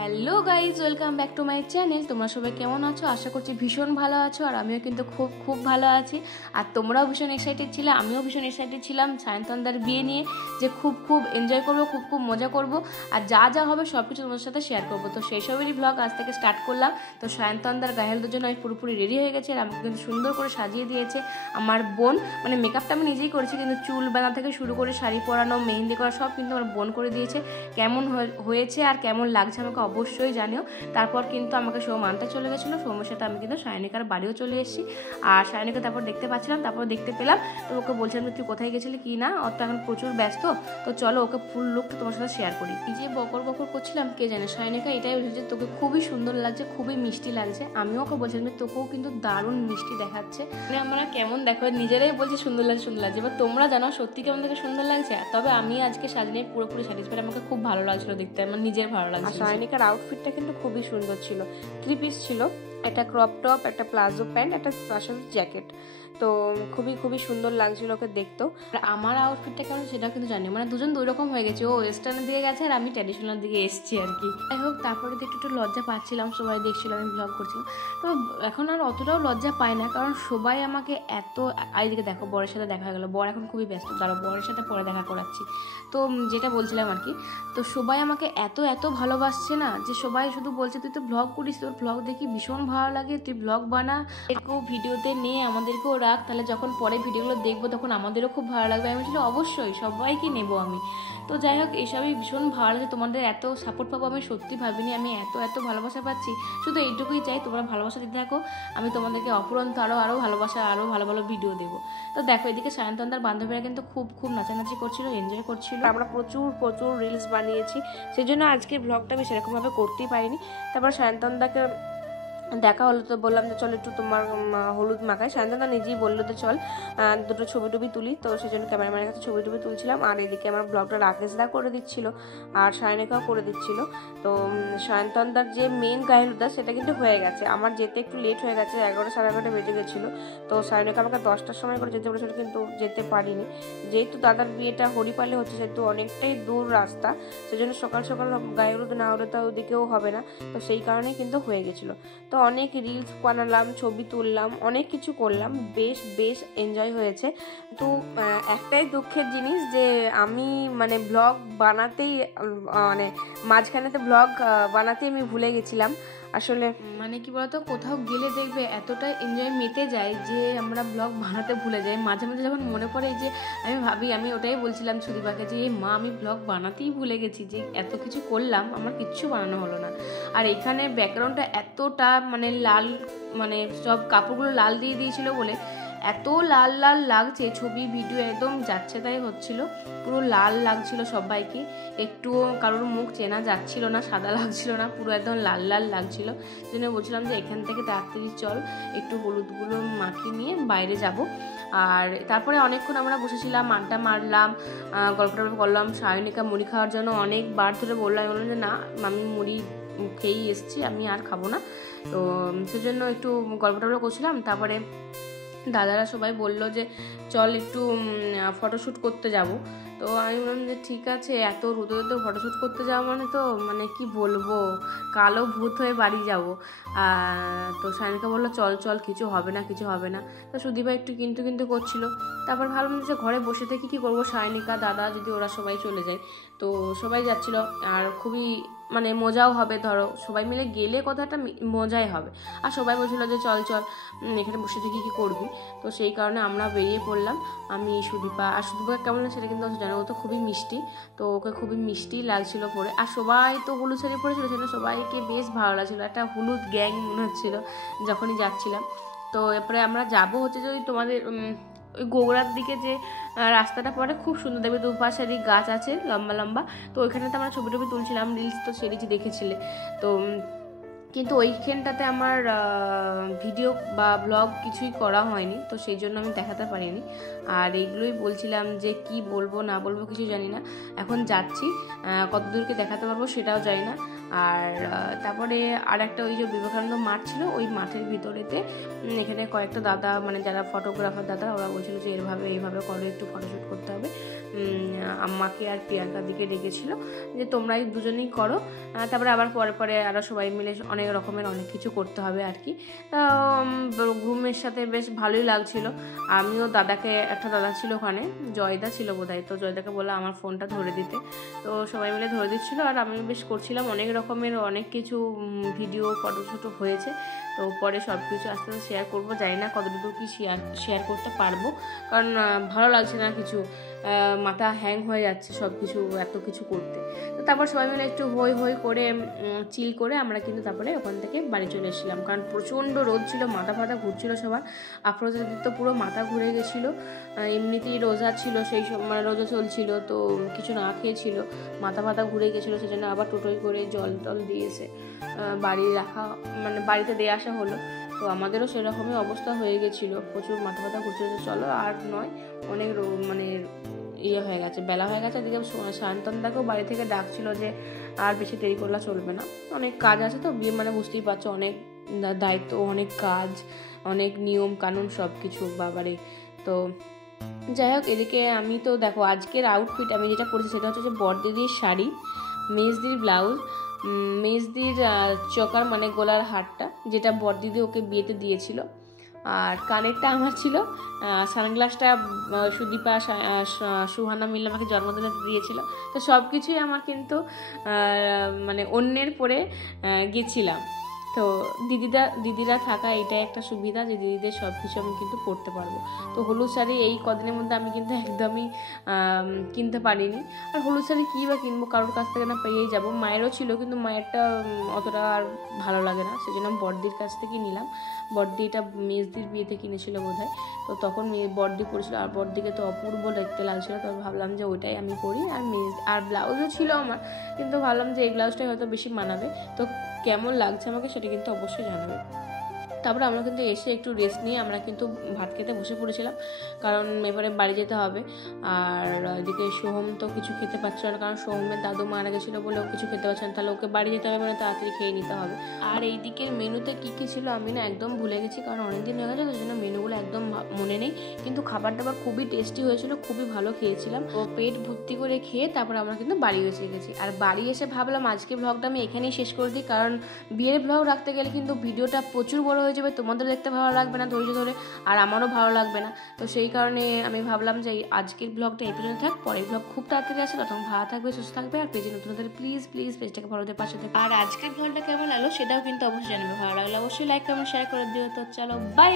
Hello guys, welcome back to my channel. তোমরা সবাই কেমন আছো? আশা করছি ভীষণ ভালো আছো। আর আমিও কিন্তু খুব খুব ভালো আছি। আর তোমরাও ভীষণ এক্সাইটেড ছিলে, আমিও ভীষণ এক্সাইটেড ছিলাম সায়ন্তনদার বিয়ে নিয়ে, যে খুব খুব এনজয় করবো, খুব খুব মজা করব, আর যা যা হবে সব কিছু তোমাদের সাথে শেয়ার করবো। তো সেই সবেরই ব্লগ আজ থেকে স্টার্ট করলাম। তো সায়ন্তনদার গায়ে হলুদের জন্য আমি পুরোপুরি রেডি হয়ে গেছি, আর আমাকে কিন্তু সুন্দর করে সাজিয়ে দিয়েছে আমার বোন। মানে মেকআপটা আমি নিজেই করেছি, কিন্তু চুল বাঁধা থেকে শুরু করে শাড়ি পরানো, মেহেন্দি করা সব কিন্তু আমার বোন করে দিয়েছে। কেমন হয়েছে আর কেমন লাগছে আমাকে অবশ্যই জানিও। তারপর কিন্তু আমাকে সোম আনতে চলে গেছিলো, সোমের সাথে আমি কিন্তু সায়নিকার বাড়িও চলে এসেছি। আর সায়নিকা তারপর দেখতে পাচ্ছিলাম, তারপর দেখতে পেলাম। তো ওকে বলছিলাম তুই কোথায় গেছিলি কি না, ওর তো এখন প্রচুর ব্যস্ত। তো চলো ওকে ফুল লুকটা তোমার সাথে শেয়ার করি। এই যে বকর বকর করছিলাম, কে জানে সায়নিকা এটাই বলছে যে তোকে খুবই সুন্দর লাগছে, খুবই মিষ্টি লাগছে। আমিও ওকে বলছিলাম যে তোকেও কিন্তু দারুণ মিষ্টি দেখাচ্ছে। মানে আমরা কেমন দেখো নিজেরাই বলছি সুন্দর লাগছে সুন্দর লাগছে, এবার তোমরা জানো সত্যি কেমন দেখে সুন্দর লাগছে। তবে আমি আজকে সাজিয়ে পুরোপুরি স্যাটিসফাইড, আমাকে খুব ভালো লাগছিল দেখতে, আমার নিজের ভালো লাগছে। সায়নিকার আউটফিটটা কিন্তু খুবই সুন্দর ছিল, 3 পিস ছিল, একটা ক্রপ টপ, একটা প্লাজো প্যান্ট, একটা তার সাথে জ্যাকেট। তো খুবই সুন্দর লাগছিল ওকে দেখতেও। আমার আউটফিটটা কেমন সেটাও কিন্তু জানি, মানে দুজন দুই রকম হয়ে গেছে, ও ওয়েস্টার্নের দিকে গেছে আর আমি ট্র্যাডিশনাল দিকে এসেছি আর কি। যাই হোক, তারপরে একটু একটু লজ্জা পাচ্ছিলাম, সবাই দেখছিল আমি ব্লগ করছিলাম। তো এখন আর অতটাও লজ্জা পাই না, কারণ সবাই আমাকে এত, এইদিকে দেখো বরের সাথে দেখা হয়ে গেলো, বর এখন খুবই ব্যস্ত, তারা বরের সাথে পরে দেখা করাচ্ছি। তো যেটা বলছিলাম আর কি, তো সবাই আমাকে এত এত ভালোবাসছে না, যে সবাই শুধু বলছে তুই তো ব্লগ করিস, তোর ব্লগ দেখি ভীষণ ভালো লাগে, তুই ব্লগ বানা, এরকম ভিডিওতে নিয়ে আমাদেরকেও রাখ, তাহলে যখন পরে ভিডিওগুলো দেখবো তখন আমাদেরও খুব ভালো লাগবে। আমি বলছিলাম অবশ্যই সবাইকে নেবো আমি। তো যাই হোক, এইসবই ভীষণ ভালো লাগে, তোমাদের এত সাপোর্ট পাবো আমি সত্যি ভাবিনি, আমি এত এত ভালোবাসা পাচ্ছি। শুধু এইটুকুই চাই, তোমরা ভালোবাসা দিতে থাকো, আমি তোমাদেরকে অপুরন্ত আরও ভালোবাসা, আরও ভালো ভালো ভিডিও দেবো। তো দেখো এদিকে সায়ন্তনদার বান্ধবীরা কিন্তু খুব খুব নাচানাচি করছিল, এনজয় করছিল। আমরা প্রচুর রিলস বানিয়েছি, সেই জন্য আজকের ব্লগটা আমি সেরকমভাবে করতেই পারিনি। তারপর সায়ন্তনদাকে দেখা হলো, তো বললাম যে চল একটু তোমার হলুদ মাখাই। সায়ন্তনদা নিজেই বললো তো চল দুটো ছবি টবি তুলি। তো সেই জন্য ক্যামেরাম্যানের কাছে ছবি টবি তুলছিলাম, আর এদিকে আমার ব্লগটা রাকেশদা করে দিচ্ছিল আর সায়নিকাও করে দিচ্ছিল। তো সায়ন্তনদার যে মেন গায়ে হলুদটা সেটা কিন্তু হয়ে গেছে, আমার যেতে একটু লেট হয়ে গেছে, 11টা সাড়ে 11টা বেজে গেছিলো। তো সায়নিকা আমাকে 10টার সময় করে যেতে বলেছিল, কিন্তু যেতে পারিনি, যেহেতু দাদার বিয়েটা হরিপালে হচ্ছে, সেহেতু অনেকটাই দূর রাস্তা, সেজন্য সকাল সকাল গায়ে হলুদ না হলে তো ওদিকেও হবে না। তো সেই কারণেই কিন্তু হয়ে গেছিলো। তো অনেক রিলস বানালাম, ছবি তুললাম, অনেক কিছু করলাম, বেশ এনজয় হয়েছে। তো একটাই দুঃখের জিনিস যে আমি মানে ব্লগ বানাতেই, মানে মাঝখানেতে ব্লগ বানাতেই আমি ভুলে গেছিলাম আসলে। মানে কি বলতো, কোথাও গেলে দেখবে এতটাই এনজয় মেতে যায় যে আমরা ব্লগ বানাতে ভুলে যাই। মাঝে মাঝে যখন মনে পড়ে যে আমি ভাবি, আমি ওটাই বলছিলাম সুদীপাকে যে মা আমি ব্লগ বানাতেই ভুলে গেছি, যে এত কিছু করলাম আমার কিচ্ছু বানানো হলো না। আর এখানে ব্যাকগ্রাউন্ডটা এতটা মানে লাল, মানে সব কাপড়গুলো লাল দিয়ে দিয়েছিল বলে এত লাল লাল লাগছে, ছবি ভিডিও একদম যাচ্ছে তাই হচ্ছিল, পুরো লাল লাগছিল সবাইকে, একটুও কারোর মুখ চেনা যাচ্ছিল না, সাদা লাগছিল না, পুরো একদম লাল লাল লাগছিল। জন্য বলছিলাম যে এখান থেকে তাড়াতাড়ি চল একটু হলুদগুলো মাখিয়ে নিয়ে বাইরে যাব। আর তারপরে অনেকক্ষণ আমরা বসেছিলাম, আড্ডা মারলাম, গল্প টল্প করলাম। সায়নিকা মুড়ি খাওয়ার জন্য অনেকবার ধরে বললাম, বললাম যে না আমি মুড়ি খেয়েই এসেছি, আমি আর খাবো না। তো সেজন্য একটু গল্প টল্প করছিলাম। তারপরে দাদারা সবাই বললো যে চল একটু ফটোশ্যুট করতে যাব। তো আমি বললাম যে ঠিক আছে, এত রোদে ফটোশ্যুট করতে যাওয়া মানে তো মানে কি বলবো, কালো ভূত হয়ে বাড়ি যাব। তো সায়নিকা বললো চল চল, কিছু হবে না কিছু হবে না। তো সুদীপা একটু কিন্তু করছিল। তারপর ভাবলাম যে ঘরে বসে থেকে কী করবো, সায়নিকা দাদা যদি ওরা সবাই চলে যায়, তো সবাই যাচ্ছিলো, আর খুবই মানে মজাও হবে, ধরো সবাই মিলে গেলে কথাটা মজাই হবে। আর সবাই বলছিলো যে চল চল এখানে বসে থেকে কী করবি। তো সেই কারণে আমরা বেরিয়ে পড়লাম, আমি সুদীপা। আর সুদীপা কেমন লাগে সেটা কিন্তু জানো, ও তো খুবই মিষ্টি, তো ওকে খুবই মিষ্টি লাগছিলো পরে। আর সবাই তো হলুদ শাড়ি পরেছিল, সেটা সবাইকে বেশ ভালো লাগছিলো, একটা হলুদ গ্যাং মনে হচ্ছিলো যখনই যাচ্ছিলাম। তো এরপরে আমরা যাবো হচ্ছে যে ওই তোমাদের ওই গোগড়ার দিকে যে রাস্তাটা পড়ে, খুব সুন্দর দেখবে, দুপাশেরই গাছ আছে লম্বা লম্বা। তো ওইখানে তো আমরা ছবি টবি তুলছিলাম, রিলস তো সেরেছি দেখেছিলে। তো কিন্তু ওইখানটাতে আমার ভিডিও বা ব্লগ কিছুই করা হয়নি, তো সেই জন্য আমি দেখাতে পারিনি। আর এইগুলোই বলছিলাম যে কি বলবো না বলবো কিছু জানি না, এখন যাচ্ছি, কতদূরকে দেখাতে পারবো সেটাও জানি না। আর তারপরে আর একটা ওই যে বিবেকানন্দ মাঠ ছিল, ওই মাঠের ভিতরেতে এখানে কয়েকটা দাদা মানে যারা ফটোগ্রাফার দাদা ওরা বলছিল যে এইভাবে করো, একটু ফটোশ্যুট করতে হবে। আম্মাকে আর প্রিয়াঙ্কা দিকে ডেকেছিল যে তোমরাই দুজনেই করো। তারপরে আবার পরে আরও সবাই মিলে অনেক রকমের অনেক কিছু করতে হবে আর কি। তা গ্রুমের সাথে বেশ ভালোই লাগছিল। আমিও দাদাকে, একটা দাদা ছিল ওখানে, জয়দা ছিল বোধহয়, তো জয়দাকে বললাম আমার ফোনটা ধরে দিতে, তো সবাই মিলে ধরে দিচ্ছিলো আর আমি বেশ করছিলাম। অনেক রকমের অনেক কিছু ভিডিও ফটোশ্যুটও হয়েছে, তো পরে সব কিছু আস্তে আস্তে শেয়ার করবো। জানি না কতটুকু কি শেয়ার করতে পারবো, কারণ ভালো লাগছে না, কিছু মাথা হ্যাং হয়ে যাচ্ছে সব কিছু এত কিছু করতে। তো তারপর সবাই মিলে একটু হই করে চিল করে আমরা কিন্তু তারপরে ওখান থেকে বাড়ি চলে এসেছিলাম, কারণ প্রচণ্ড রোদ ছিল, মাথা ফাথা ঘুরছিল সবার। আফরোজাদের তো পুরো মাথা ঘুরে গেছিলো, এমনিতেই রোজা ছিল, সেই মানে রোজা চলছিল, তো কিছু না খেয়েছিল, মাথা ফাথা ঘুরে গেছিলো, সেজন্য আবার টোটোই করে জল টল দিয়েছে বাড়িতে দিয়ে আসা হলো। তো আমাদেরও সেরকমই অবস্থা হয়ে গেছিলো, প্রচুর মাথা ফাথা ঘুরছিল। চলো আর নয়, অনেক মানে হয়ে গেছে, বেলা হয়ে গেছে। এদিকে সায়ন্তনদাকেও বাড়ি থেকে ডাকছিল যে আর বেশি দেরি করলে চলবে না, অনেক কাজ আছে তো, বিয়ে মানে বুঝতেই পারছো, অনেক দায়িত্ব, অনেক কাজ, অনেক নিয়ম কানুন সব কিছু বাবারে। তো যাই হোক, এদিকে আমি তো দেখো আজকের আউটফিট আমি যেটা পরেছি সেটা হচ্ছে যে বড়দিদির শাড়ি, মেজদির ব্লাউজ, মেজদির চকার মানে গলার হারটা, যেটা বড়দিদি ওকে বিয়েতে দিয়েছিল, আর কানেরটা আমার ছিল, সানগ্লাসটা সুদীপা সুহানা মিলে আমাকে জন্মদিনে দিয়েছিল। তো সব কিছুই আমার কিন্তু মানে অন্যের পরে গেছিলাম। তো দিদিরা থাকা এটাই একটা সুবিধা যে দিদিদের সব কিছু আমি কিন্তু পরতে পারবো। তো হলুদ শাড়ি এই কদিনের মধ্যে আমি কিন্তু একদমই কিনতে পারিনি। আর হলুদ শাড়ি কী বা কিনবো, কারোর কাছ থেকে না পেয়েই যাবো। মায়েরও ছিল, কিন্তু মায়েরটা অতটা আর ভালো লাগে না, সেজন্য বড়দির কাছ থেকেই নিলাম। বড়দিটা মেজদির বিয়েতে কিনেছিল বোধহয়, তো তখন বড়দি পরেছিল, আর বড়দিকে তো অপূর্ব দেখতে লাগছিলো, তো ভাবলাম যে ওইটাই আমি পরি। আর ব্লাউজও ছিল আমার, কিন্তু ভাবলাম যে এই ব্লাউজটাই হয়তো বেশি মানাবে। তো কেমন লাগছে আমাকে সেটা কিন্তু অবশ্যই জানাবে। তারপরে আমরা কিন্তু এসে একটু রেস্ট নিয়ে আমরা কিন্তু ভাত খেতে বসে পড়েছিলাম, কারণ এবারে বাড়ি যেতে হবে। আর এদিকে সোহম তো কিছু খেতে পারছিল না, কারণ সোহমের দাদু মারা গেছিলো বলে ও কিছু খেতে পারছে না, তাহলে ওকে বাড়ি যেতে হবে মানে তাড়াতাড়ি খেয়ে নিতে হবে। আর এই দিকের মেনুতে কী কী ছিল আমি না একদম ভুলে গেছি, কারণ অনেকদিন হয়ে গেছে, তার জন্য মেনুগুলো একদম মনে নেই। কিন্তু খাবার দাবার খুবই টেস্টি হয়েছিল, খুবই ভালো খেয়েছিলাম। ও পেট ভর্তি করে খেয়ে তারপর আমরা কিন্তু বাড়ি এসে গেছি। আর বাড়ি এসে ভাবলাম আজকে ব্লগটা আমি এখানেই শেষ করে দিই, কারণ বিয়ের ব্লগ রাখতে গেলে কিন্তু ভিডিওটা প্রচুর বড় হয়ে যাবে, তোমাদের দেখতে ভালো লাগবে না ধৈর্য ধরে, আর আমারও ভালো লাগবে না। তো সেই কারণে আমি ভাবলাম যে আজকের ব্লগটা এই পর্যন্ত থাক, পরের ব্লগ খুব তাড়াতাড়ি আসে, তখন ভালো থাকবে, সুস্থ থাকবে। আর পেজে নতুন হলে প্লিজ পেজটাকে ফলোদের পাশে থাকবে। আর আজকের ব্লগটা কেমন লাগলো সেটাও কিন্তু অবশ্যই জানাবে, ভালো লাগলে অবশ্যই লাইক কমেন্ট শেয়ার করে দিও। তো চলো বাই।